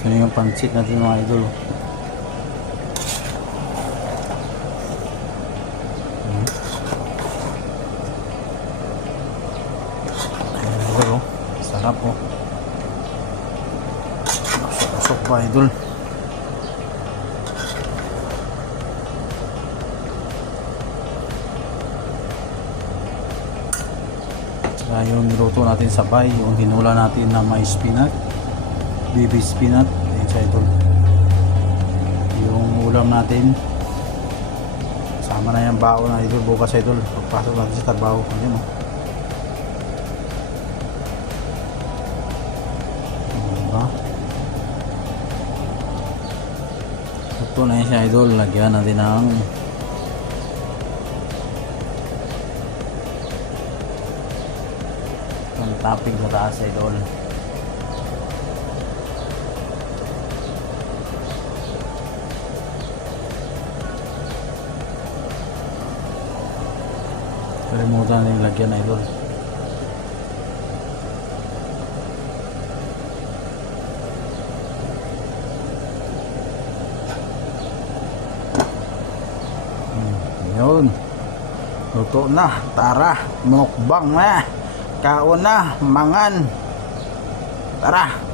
Ito yung pancit natin mga idol. Ayan idol oh. Sarap oh. Pasok pa idol. Saka yung niluto natin sabay, yung hinula natin na may spinach, baby spinach. Ayan siya idol. Yung ulam natin, sama na yung bao na idol bukas idol. Pagpasok natin sa trabaho. Ayan o. Diba? Ito na yun siya idol. Lagyan natin ng topping sa taas idol. Kalimutan yung lagyan idol. Yun. Luto na. Tara. Mukbang na. Kaon na. Mangan. Tara.